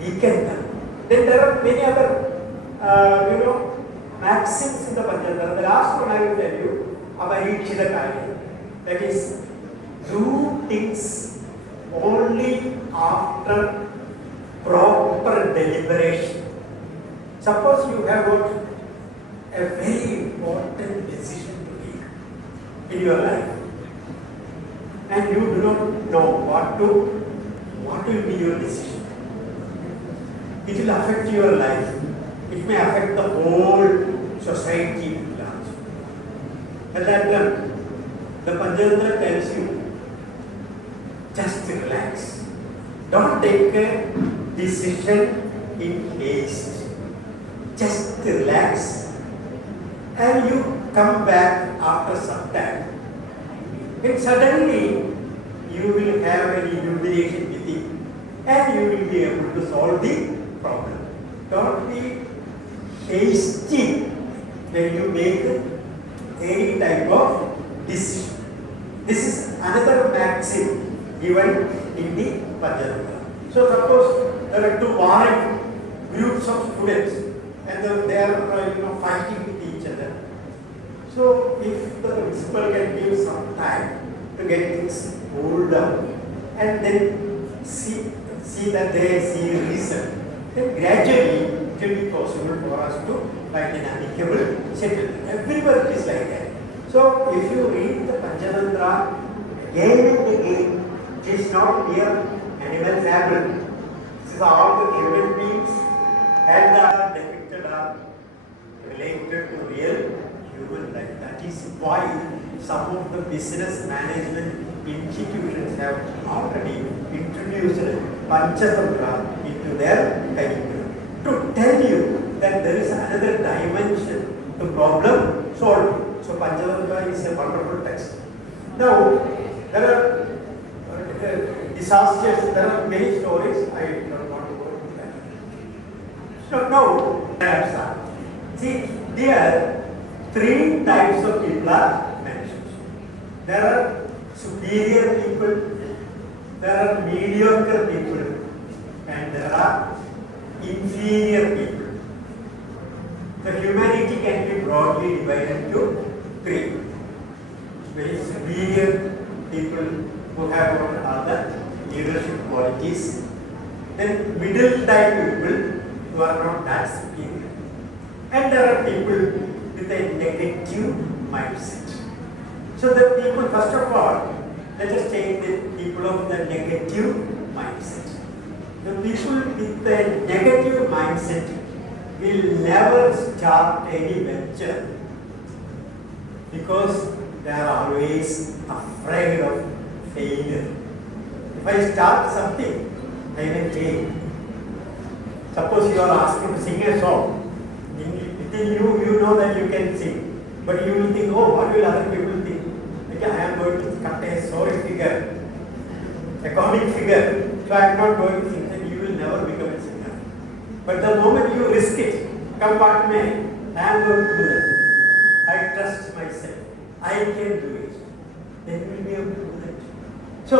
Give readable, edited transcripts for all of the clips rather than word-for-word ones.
weaken them. Then there are many other, maxims in the Pancatantra. The last one I will tell you, Avarikshita Karya. That is, do things only after proper deliberation. Suppose you have got a very important decision to make in your life, and you do not know what will be your decision. It will affect your life. It may affect the whole society at large. At that time, the Pancatantra tells you, just relax. Don't take a decision in haste. Just relax. And you come back after some time. And suddenly, you will have an illumination within, and you will be able to solve the problem. Don't be hasty when you make any type of decision. This is another maxim given in the Pancatantra. So suppose there are two warring groups of students, and they are fighting with each other. So if the principal can give some time to get things cooled down, and then see that they see reason, then gradually it will be possible for us to find an amicable settlement. Every work is like that. So if you read the Pancatantra again and again, it is not mere animal fable. This is all the human beings and are depicted are related to real human life. That is why some of the business management institutions have already introduced Pancatantra into their curriculum to tell you that there is another dimension to problem solving. So Pancatantra is a wonderful text. Now, there are disasters, there are many stories, I don't want to go into that. So now, see, there three types of people are mentioned. There are superior people, there are mediocre people, and there are inferior people. The humanity can be broadly divided into three. Very superior people who have got other leadership qualities. Then middle type people who are not that superior. And there are people with a negative mindset. So the people, first of all, let us take the people of the negative mindset. The people with the negative mindset will never start any venture because they are always afraid of failure. If I start something, I will fail. Suppose you are asked to sing a song. Within you know that you can sing. But you will think, oh, what will other people think? Okay, I am going to cut a sorry figure, a comic figure. So I am not going to sing. Then you will never become a singer. But the moment you risk it, come what may, I am going to do that. I trust myself. I can do it. Then you will be able to do that. So,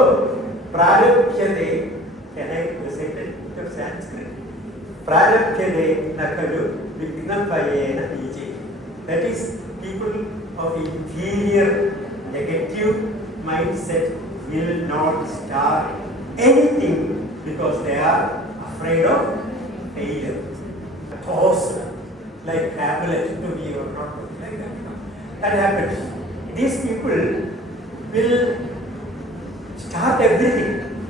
Prarabhyate, can I recite it in Sanskrit? Prarabhyate nakalu vignapayena vijay. That is, people of inferior, negative mindset will not start anything because they are afraid of failure. Tossed like Hamlet to be or not like that. That happens. These people will start everything,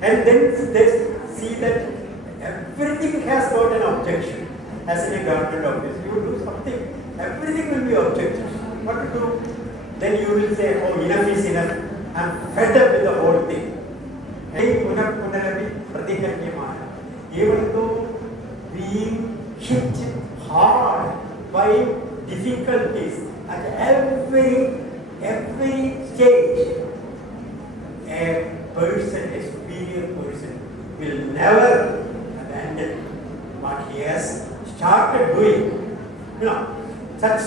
and then they see that everything has got an objection. As in a government office, you do something, everything will be objections. What to do? Then you will say, oh, enough is enough. I'm fed up with the whole thing. Even though being hit hard by difficulties at every stage, a person, a superior person, will never abandon what he has started doing. Such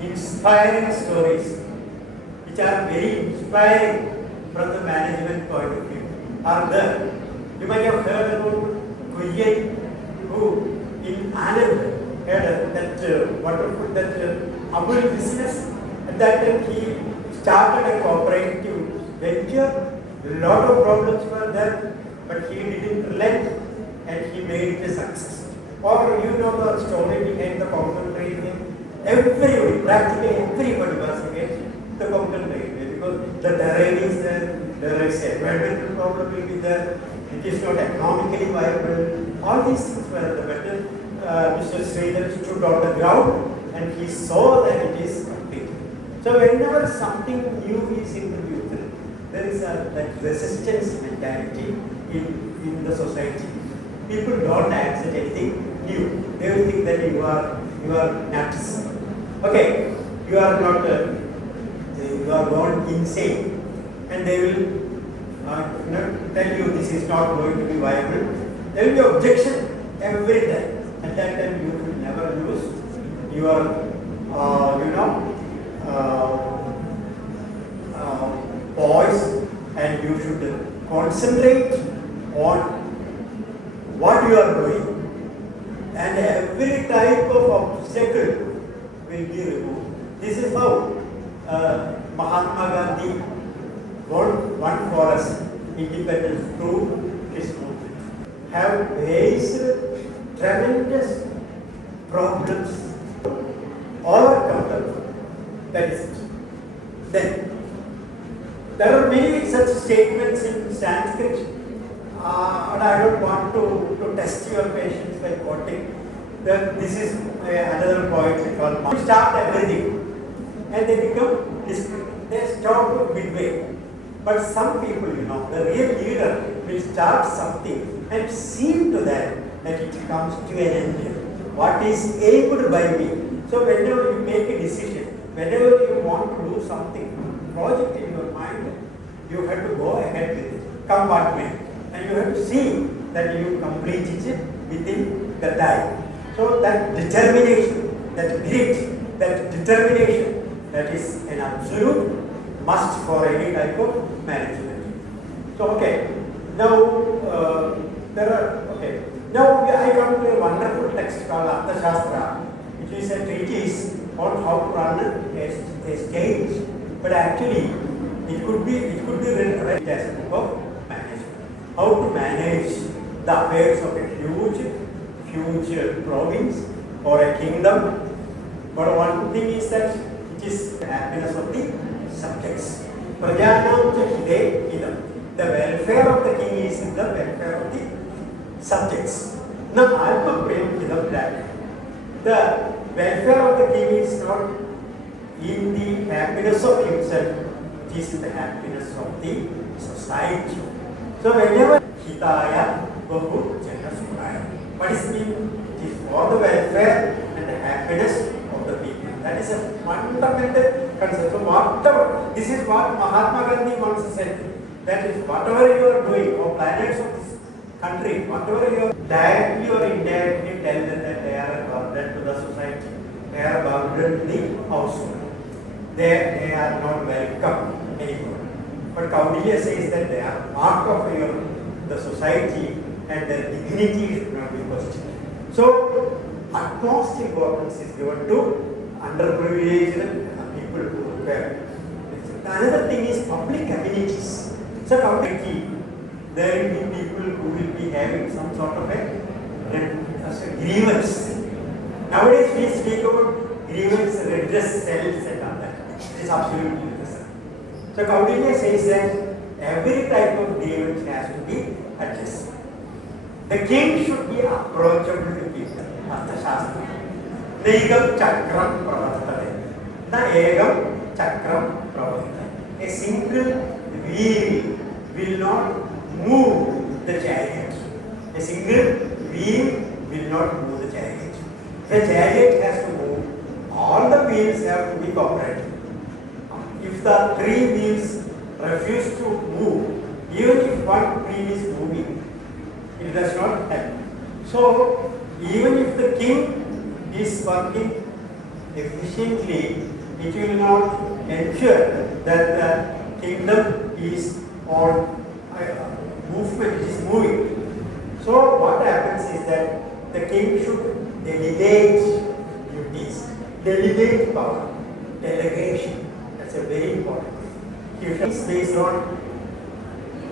inspiring stories, which are very inspiring from the management point of view, are there. You might have heard about Indian who in Anand had that wonderful Amul business. At that time he started a cooperative venture. A lot of problems were there, but he didn't relent and he made it a success. Or you know the story behind the Konkan Railway. Everybody, practically everybody was against the Konkan Railway because the terrain is there is a environmental problem will be there, it is not economically viable. All these things were the better. Mr. Sridhar stood on the ground and he saw that it is complete. So whenever something new is introduced, there is that resistance mentality in the society. People don't accept anything new. They will think that you are nuts. Okay, you are not. You are gone insane, and they will tell you this is not going to be viable. There will be objection every time. At that time, you will never lose your, voice, and you should concentrate on what you are doing, and every type of obstacle will be removed. This is how Mahatma Gandhi won for us independence through his movement. Have faced tremendous problems, overcome them. That is it. Then there are many such statements in Sanskrit, and I don't want to test your patience by quoting. This is another poet called Mark. Start everything, and they become disciplined. They stop midway. But some people, the real leader will start something and see to that it comes to an end. What is aimed by me. So whenever you make a decision, whenever you want to do something, project in your mind, you have to go ahead with it, come what may. And you have to see that you complete it within the time. So that determination, that grit, that determination, that is an absolute must for any type of management. So okay, now now I come to a wonderful text called Arthashasthra, which is a treatise on how to run a stage. But actually, it could be read as a book of management. How to manage the affairs of a huge province or a kingdom. But one thing is that it is the happiness of the subjects. Prajanam cha hide idam. The welfare of the king is in the welfare of the subjects. Now, alpa prem idam that. The welfare of the king is not in the happiness of himself, it is in the happiness of the society. So whenever hitaya bahu janasukaya, what is mean? It is for the welfare and the happiness of the people. That is a fundamental concept. So whatever, this is what Mahatma Gandhi once said. That is, whatever you are doing, or planets of this country, whatever you are directly or indirectly tell them that they are a burden to the society, they are a burden to the household. They are not welcome anymore. But Kaunilya says that they are part of the society and their dignity should not be questioned. So, utmost importance is given to underprivileged people who care. Another thing is public amenities. So, community, there will be people who will be having some sort of a grievance. Nowadays, we speak about grievance, redress cells and all that. It is absolutely necessary. So, Kaunilya says that every type of grievance has to be addressed. The king should be approachable to people. Arthashasthra. Negam chakram pravartate. The egam chakram pravartate. A single wheel will not move the chariot. A single wheel will not move the chariot. The chariot has to move. All the wheels have to be cooperative. If the three wheels refuse to move, even if one wheel is moving, it does not help. So, even if the king is working efficiently, it will not ensure that the kingdom is on movement, it is moving. So, what happens the king should delegate duties, delegate power, delegation. That's a very important thing. He is based on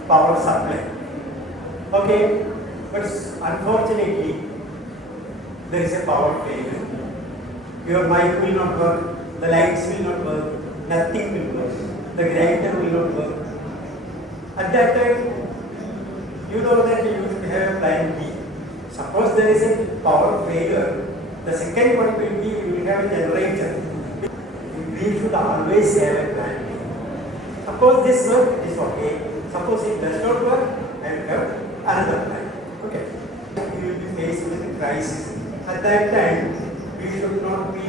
power supply. Okay, but unfortunately, there is a power failure. Your mic will not work, the lights will not work, nothing will work, the grinder will not work. At that time, you know that you should have a plan B. Suppose there is a power failure, the second one will be you will have a generator. We should always have a plan B. Suppose this work is okay, suppose it does not work, I will have another plan. Okay. We will be faced with a crisis. At that time, we should not be